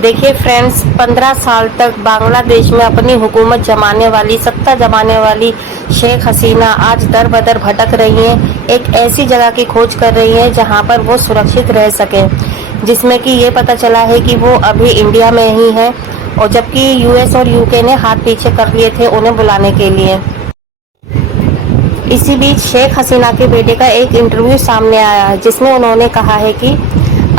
देखिए फ्रेंड्स, 15 साल तक बांग्लादेश में अपनी हुकूमत जमाने वाली, सत्ता जमाने वाली शेख हसीना आज दर बदर भटक रही हैं। एक ऐसी जगह की खोज कर रही हैं जहां पर वो सुरक्षित रह सके, जिसमें कि ये पता चला है कि वो अभी इंडिया में ही है, और जबकि यूएस और यूके ने हाथ पीछे कर लिए थे उन्हें बुलाने के लिए। इसी बीच शेख हसीना के बेटे का एक इंटरव्यू सामने आया है, जिसमें उन्होंने कहा है कि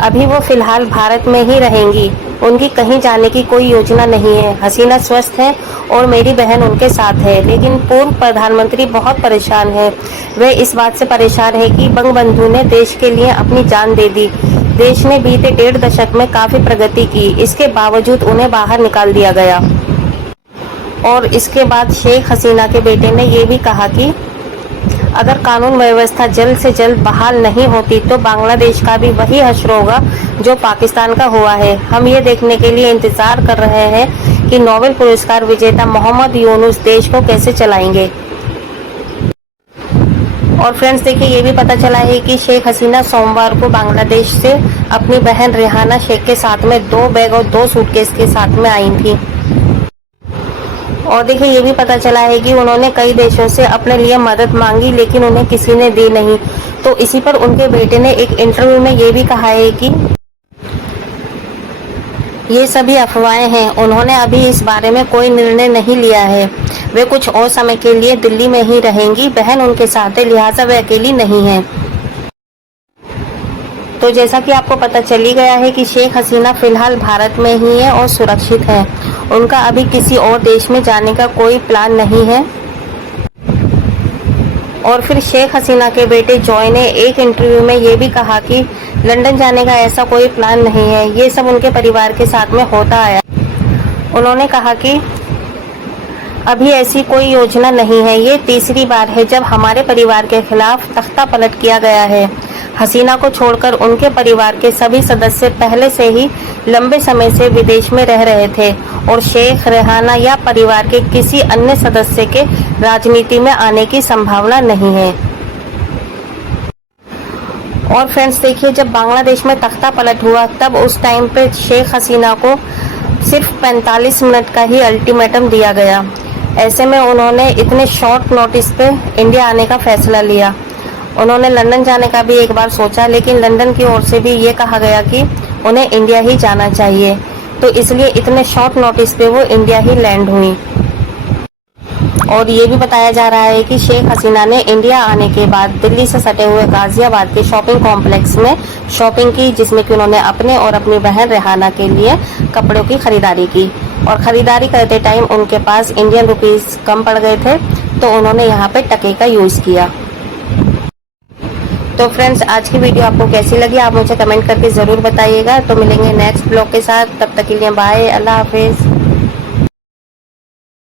अभी वो फिलहाल भारत में ही रहेंगी, उनकी कहीं जाने की कोई योजना नहीं है। हसीना स्वस्थ हैं और मेरी बहन उनके साथ है, लेकिन पूर्व प्रधानमंत्री बहुत परेशान है। वे इस बात से परेशान है कि बंगबंधु ने देश के लिए अपनी जान दे दी। देश ने बीते 1.5 दशक में काफी प्रगति की, इसके बावजूद उन्हें बाहर निकाल दिया गया। और इसके बाद शेख हसीना के बेटे ने ये भी कहा कि अगर कानून व्यवस्था जल्द से जल्द बहाल नहीं होती तो बांग्लादेश का भी वही हश्र होगा जो पाकिस्तान का हुआ है। हम ये देखने के लिए इंतजार कर रहे हैं कि नोबेल पुरस्कार विजेता मोहम्मद यूनुस देश को कैसे चलाएंगे। और फ्रेंड्स देखिए, ये भी पता चला है कि शेख हसीना सोमवार को बांग्लादेश से अपनी बहन रेहाना शेख के साथ में 2 बैग और 2 सूटकेस के साथ में आई थी। और देखिए, ये भी पता चला है कि उन्होंने कई देशों से अपने लिए मदद मांगी, लेकिन उन्हें किसी ने दी नहीं। तो इसी पर उनके बेटे ने एक इंटरव्यू में ये भी कहा है कि ये सभी अफवाहें हैं, उन्होंने अभी इस बारे में कोई निर्णय नहीं लिया है। वे कुछ और समय के लिए दिल्ली में ही रहेंगी, बहन उनके साथ है, लिहाजा वे अकेली नहीं है। तो जैसा कि आपको पता चल ही गया है कि शेख हसीना फिलहाल भारत में ही है और सुरक्षित है। उनका अभी किसी और देश में जाने का कोई प्लान नहीं है। और फिर शेख हसीना के बेटे जॉय ने एक इंटरव्यू में ये भी कहा कि लंदन जाने का ऐसा कोई प्लान नहीं है, ये सब उनके परिवार के साथ में होता आया। उन्होंने कहा कि अभी ऐसी कोई योजना नहीं है, ये तीसरी बार है जब हमारे परिवार के खिलाफ तख्ता पलट किया गया है। हसीना को छोड़कर उनके परिवार के सभी सदस्य पहले से ही लंबे समय से विदेश में रह रहे थे और शेख, रेहाना या परिवार के किसी अन्य सदस्य के राजनीति में आने की संभावना नहीं है। और फ्रेंड्स देखिए, जब बांग्लादेश में तख्ता पलट हुआ तब उस टाइम पे शेख हसीना को सिर्फ 45 मिनट का ही अल्टीमेटम दिया गया। ऐसे में उन्होंने इतने शॉर्ट नोटिस पे इंडिया आने का फैसला लिया। उन्होंने लंदन जाने का भी एक बार सोचा, लेकिन लंदन की ओर से भी ये कहा गया कि उन्हें इंडिया ही जाना चाहिए, तो इसलिए इतने शॉर्ट नोटिस पे वो इंडिया ही लैंड हुई। और ये भी बताया जा रहा है कि शेख हसीना ने इंडिया आने के बाद दिल्ली से सटे हुए गाजियाबाद के शॉपिंग कॉम्प्लेक्स में शॉपिंग की, जिसमें कि उन्होंने अपने और अपनी बहन रेहाना के लिए कपड़ों की खरीदारी की। और खरीदारी करते टाइम उनके पास इंडियन रुपीस कम पड़ गए थे, तो उन्होंने यहाँ पे टके का यूज किया। तो फ्रेंड्स, आज की वीडियो आपको कैसी लगी आप मुझे कमेंट करके ज़रूर बताइएगा। तो मिलेंगे नेक्स्ट ब्लॉग के साथ, तब तक के लिए बाय, अल्लाह हाफिज़।